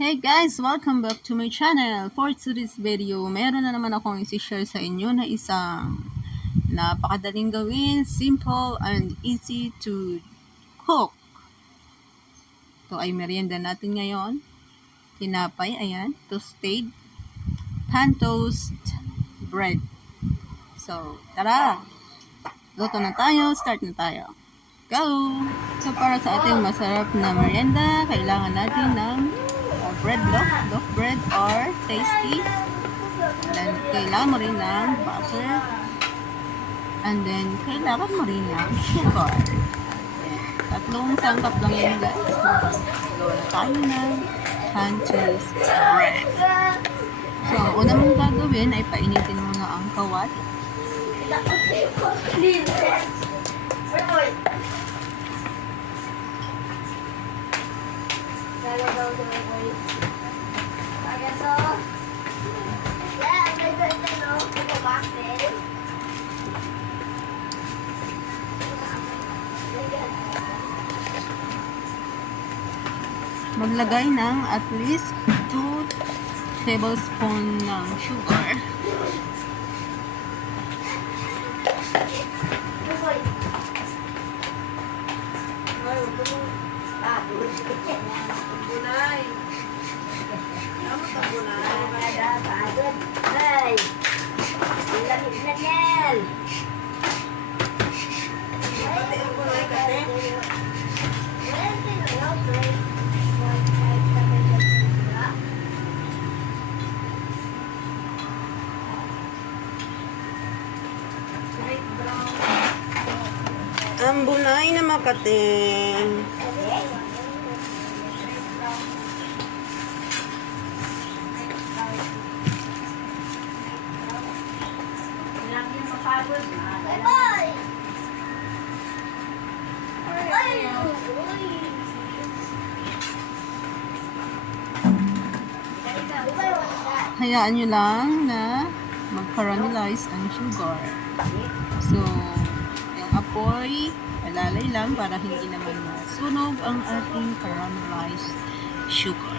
Hey guys! Welcome back to my channel. For today's video, meron na naman akong isi-share sa inyo na isang napakadaling gawin, simple and easy to cook. Ito ay merienda natin ngayon. Tinapay, ayan, toasted, pan toast bread. So, tara! Luto na tayo, start na tayo. Go! So, para sa ating masarap na merienda, kailangan natin ng bread loaf bread or tasty. Then, kailangan mo rin ng butter. And then, kailangan mo rin ng sugar. Tatlong sangkap lang yun, guys. Gawa na tayo ng pan toast bread. So, ang una mong gagawin ay painitin mo na ang kawat. Maglagay ng at least 2 tablespoon ng sugar. Ang bunay na makating. Hayaan nyo lang na mag-caramelize ang sugar. So, yung apoy, alalay lang para hindi naman masunog ang ating caramelized sugar.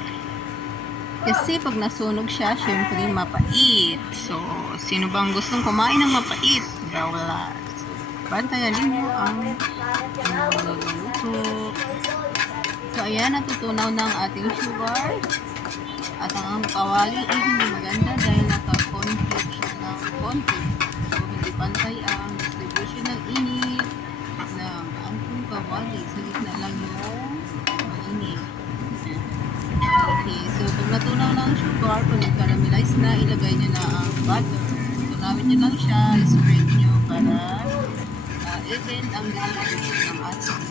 Kasi pag nasunog siya, syempre mapait. So, sino bang gustong kumain ng mapait? Wala. So, bantayan ninyo ang niluluto. So, ayan, natutunaw na ang ating sugar. At ang kawali ay hindi maganda dahil naka-conflict siya ng konti. So, hindi pantay ang distribution ng init ng ating kawali. Sa gitna lang yung mainit. Okay, so pag natunaw na ang sugar, pag nag-caramelize na, ilagay nyo na ang butter. Tunawin nyo lang siya, spread nyo para even ang distribution ng ating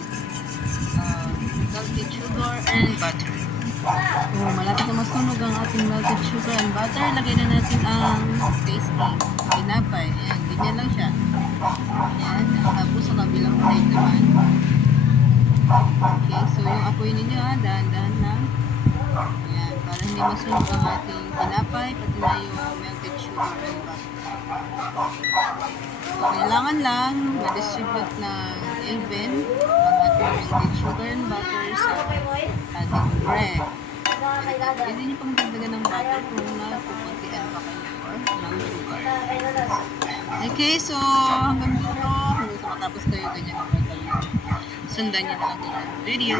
melted sugar and butter. So, malapit na masunog ang ating melted sugar and butter. Lagay na natin ang tasty tinapay. Ayan, ganyan lang siya. Ayan, tapos sa kabilang side naman. Okay, so yung apoy ninyo dahan-dahan lang. Ayan, para hindi masunog ang ating tinapay, pati na yung melted sugar and butter. So, kailangan lang ma-distribute ng even ang ating melted sugar and butter sa ating bread. Pwede nyo pang dagdagan ng butter kung napupuntian pa kayo or ng sugar. Okay, so hanggang dito, hanggang sa matapos kayo, ganyan ang gagawin. Sundan nyo na lang ang video.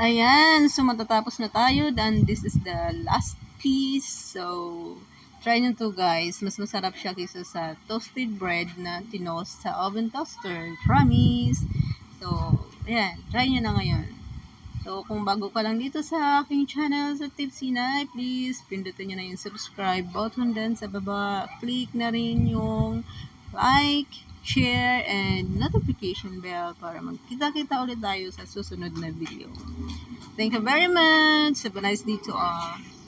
Ayan, so matatapos na tayo and this is the last piece. So, try nyo to guys. Mas masarap siya kaysa sa toasted bread na tinost sa oven toaster. Promise! So, ayan, try nyo na ngayon. So, kung bago ka lang dito sa aking channel sa Tipsy Night, please pindutin nyo na yung subscribe button din sa baba. Click na rin yung like, share, and notification bell para magkita-kita ulit tayo sa susunod na video. Thank you very much. Have a nice day to all.